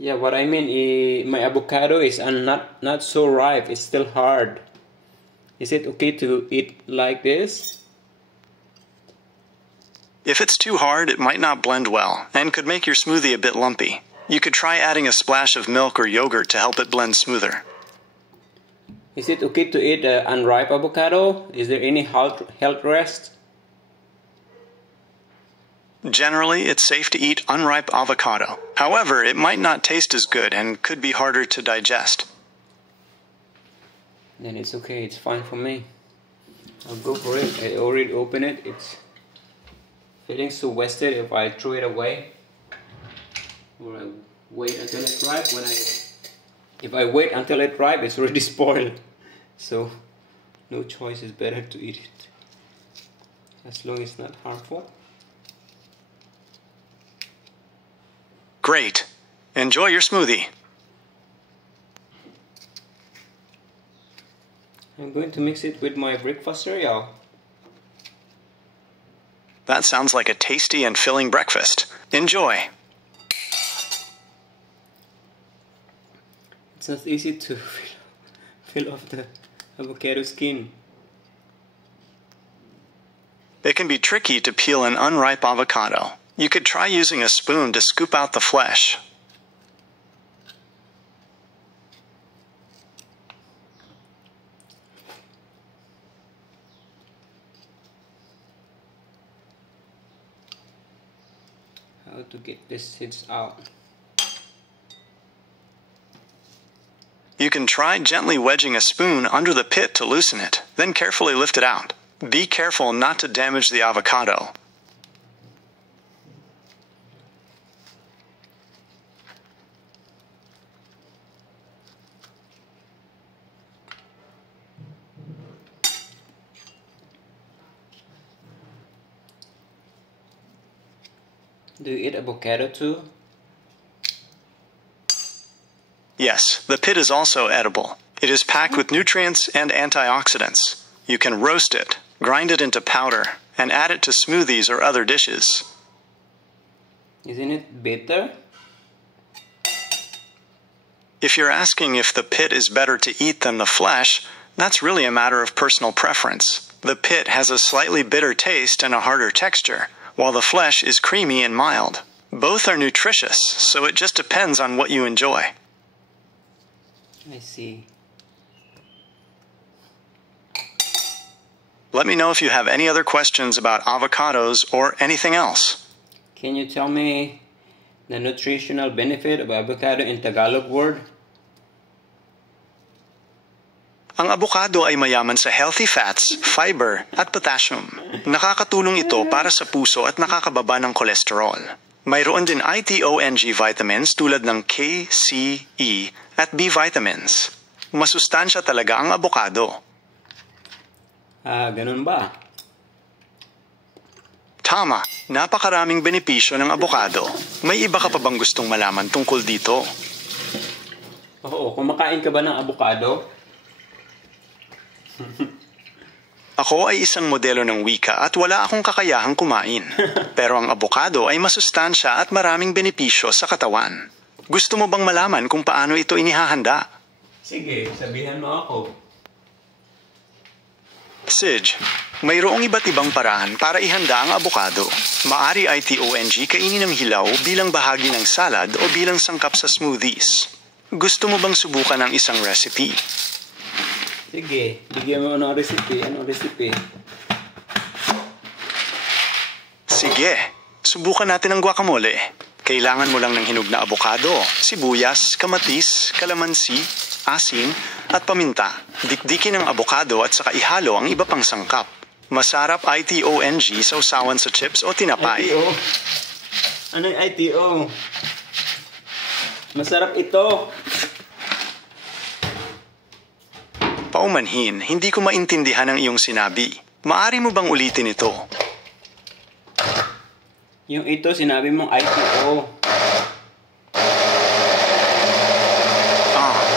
Yeah, what I mean is my avocado is not so ripe. It's still hard. Is it okay to eat like this? If it's too hard, it might not blend well and could make your smoothie a bit lumpy. You could try adding a splash of milk or yogurt to help it blend smoother. Is it okay to eat unripe avocado? Is there any health risk? Generally, it's safe to eat unripe avocado. However, it might not taste as good and could be harder to digest. Then it's okay, it's fine for me. I'll go for it. I already opened it. It's feeling so wasted if I throw it away. Or I wait until it's ripe. If I wait until it's ripe, it's already spoiled. So no choice, is better to eat it. As long as it's not harmful. Great. Enjoy your smoothie. I'm going to mix it with my breakfast cereal. That sounds like a tasty and filling breakfast. Enjoy. It's not easy to peel off the avocado skin. It can be tricky to peel an unripe avocado. You could try using a spoon to scoop out the flesh. How to get the seeds out? You can try gently wedging a spoon under the pit to loosen it, then carefully lift it out. Be careful not to damage the avocado. Do you eat avocado too? Yes, the pit is also edible. It is packed with nutrients and antioxidants. You can roast it, grind it into powder, and add it to smoothies or other dishes. Isn't it bitter? If you're asking if the pit is better to eat than the flesh, that's really a matter of personal preference. The pit has a slightly bitter taste and a harder texture, while the flesh is creamy and mild. Both are nutritious, so it just depends on what you enjoy. I see. Let me know if you have any other questions about avocados or anything else. Can you tell me the nutritional benefit of avocado in Tagalog word? Ang avocado ay mayaman sa healthy fats, fiber, at potassium. Nakakatulong ito para sa puso at nakakababa ng kolesterol. Mayroon din ITONG vitamins tulad ng K, C, E, at B vitamins. Masustansya talaga ang avocado. Ganun ba? Tama, napakaraming benepisyo ng avocado. May iba ka pa bang gustong malaman tungkol dito? Oo, kumakain ka ba ng avocado? Ako ay isang modelo ng wika at wala akong kakayahang kumain. Pero ang avocado ay masustansya at maraming benepisyo sa katawan. Gusto mo bang malaman kung paano ito inihahanda? Sige, sabihan mo ako. Sige, mayroong iba't ibang paraan para ihanda ang avocado. Maari ITONG kainin ng hilaw bilang bahagi ng salad o bilang sangkap sa smoothies. Gusto mo bang subukan ang isang recipe? Sige, bigyan mo ng recipe. Anong recipe? Sige, subukan natin ang guacamole. Kailangan mo lang ng hinog na avocado, sibuyas, kamatis, kalamansi, asin, at paminta. Dikdikin ang avocado at saka ihalo ang iba pang sangkap. Masarap ITONG sa usawan sa chips o tinapay. ITO? Ano yung ITO? Masarap ito. Paumanhin, hindi ko maintindihan ang iyong sinabi. Maari mo bang ulitin ito? Yung ito, sinabi mong ITO.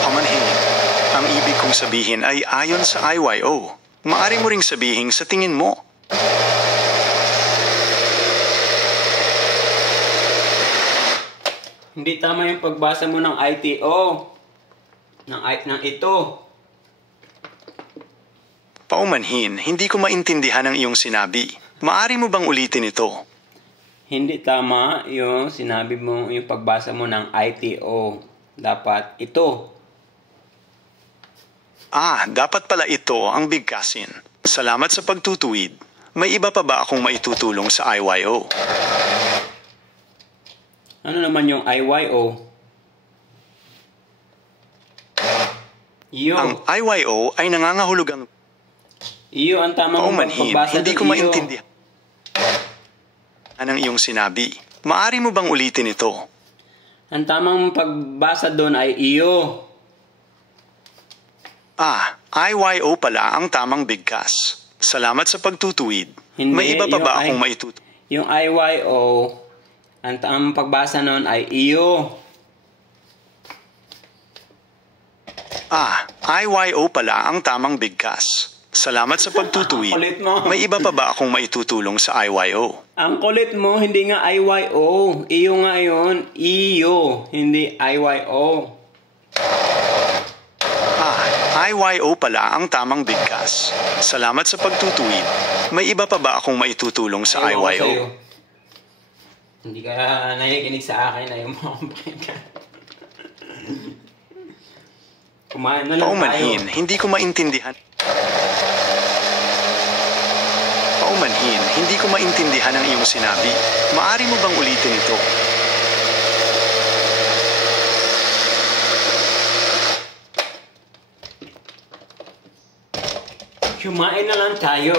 Pamanhin. Ang ibig kong sabihin ay ayon sa IYO. Maari mo ring sabihin sa tingin mo. Hindi tama yung pagbasa mo ng ITO. Ng ito. Paumanhin, hindi ko maintindihan ang iyong sinabi. Maari mo bang ulitin ito? Hindi tama yung sinabi mo, yung pagbasa mo ng ITO. Dapat ito. Dapat pala ito ang bigkasin. Salamat sa pagtutuwid. May iba pa ba akong maitutulong sa IYO? Ano naman yung IYO? Iyo. Ang IYO ay nangangahulugang Iyo ang tamang paumanhin, pagbasa hindi doon, ko iyo. maintindihan ang iyong sinabi. Maari mo bang ulitin ito? Ang tamang pagbasa doon ay iyo. IYO pala ang tamang bigkas. Salamat sa pagtutuwid. Hindi, May iba pa yung ba akong maitutulong? Yung IYO, ang tamang pagbasa noon ay iyo. IYO pala ang tamang bigkas. Salamat sa pagtutuwid. Kulit mo. May iba pa ba akong maitutulong sa IYO? Ang kulit mo, hindi nga IYO. Iyo nga yun. Iyo, hindi IYO. IYO pala ang tamang bigkas. Salamat sa pagtutuwid. May iba pa ba akong maitutulong sa Ayaw ko IYO? sa'yo. Hindi ka nakikinig sa akin. Ayaw mo akong pakinggan. Kumain na lang Paumanhin, tayo. hindi ko maintindihan. Paumanhin, hindi ko maintindihan ang iyong sinabi. Maari mo bang ulitin ito? Kumain na lang tayo.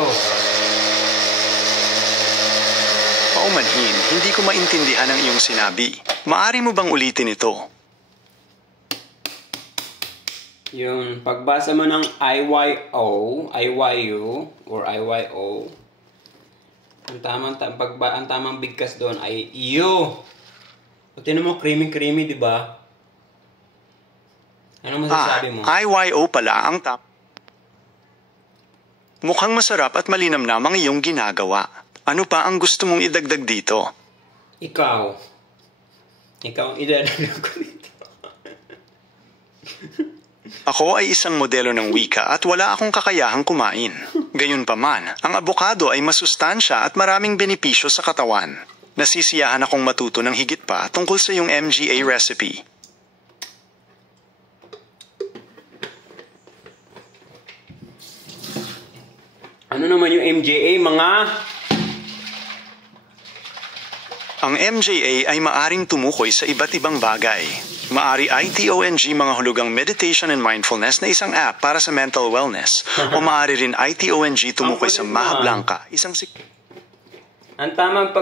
Paumanhin, hindi ko maintindihan ang iyong sinabi. Maari mo bang ulitin ito? Yung pagbasa mo ng IYO, or IYO, ang tamang bigkas doon ay iyo. O tinan mo, creamy, di ba? Ano masasabi mo? IYO pala ang Mukhang masarap at malinam namang iyong ginagawa. Ano pa ang gusto mong idagdag dito? Ikaw ang idadagdag ko dito. Ako ay isang modelo ng wika at wala akong kakayahang kumain. Gayunpaman, ang abokado ay masustansya at maraming benepisyo sa katawan. Nasisiyahan akong matuto ng higit pa tungkol sa iyong MGA recipe. Ano naman yung MJA, mga? Ang MJA ay maaring tumukoy sa iba't ibang bagay. Maari ITONG mga hulugang meditation and mindfulness na isang app para sa mental wellness. O maari rin ITONG tumukoy sa Maha Blanca, isang Ang tamang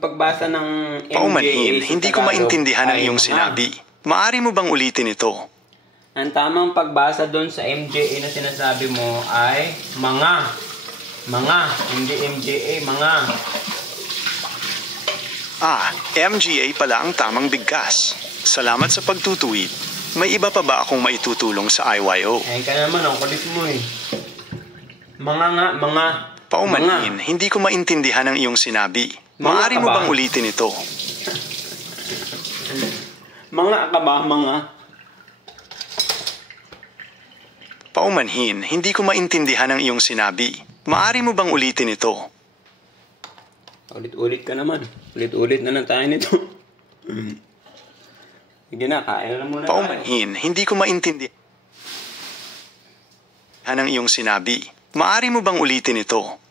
pagbasa ng MJA Paumanhin, sa hindi ko Tagalog maintindihan ang ay iyong mga. sinabi. Maari mo bang ulitin ito? Ang tamang pagbasa doon sa MJA na sinasabi mo ay mga. Mga, hindi MJA, mga. MGA pala ang tamang bigkas. Salamat sa pagtutuwid. May iba pa ba akong maitutulong sa IYO? Ayun ka naman, ang kulit mo eh. Mga. Paumanhin, hindi ko maintindihan ang iyong sinabi. Maari mo bang ulitin ito? Mga ka ba, mga? Paumanhin, hindi ko maintindihan ang iyong sinabi. Maari mo bang ulitin ito? Ulit-ulit ka naman. Ulit-ulit na lang tayo nito. Sige na, kain na lang muna tayo. Paumanhin, hindi ko maintindihan ang iyong sinabi. Maari mo bang ulitin ito?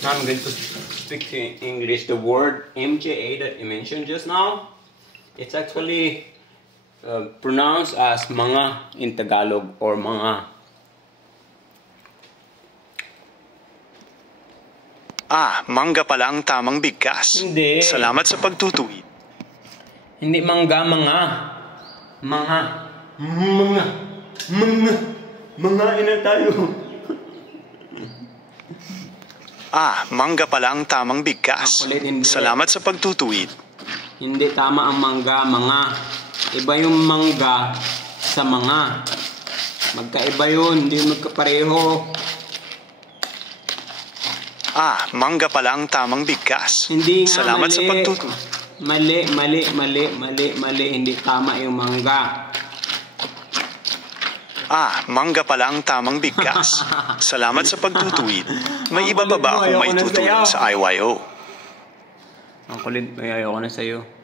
Now I'm going to speak to English. The word MJA that you mentioned just now, it's actually pronounced as mga in Tagalog or mga. Mangga pala ang tamang bigkas. Hindi. Salamat sa pagtutuwid. Hindi mangga, mga. Mga. Mga ina tayo. Mangga pala ang tamang bigkas. Ang kulit, hindi. Salamat sa pagtutuwid. Hindi tama ang mangga, mga. Iba yung mangga sa mga. Magkaiba yun, hindi magkapareho. Mangga pala ang tamang bigkas. Hindi nga, Salamat sa mali. pagtuto. Mali. Hindi tama yung mangga. Mangga pala ang tamang bigkas. Salamat sa pagtutuwid. May iba pa ba akong Ayoko na maitutulong sa'yo. sa IYO? Ang kulit, ayoko na sa'yo.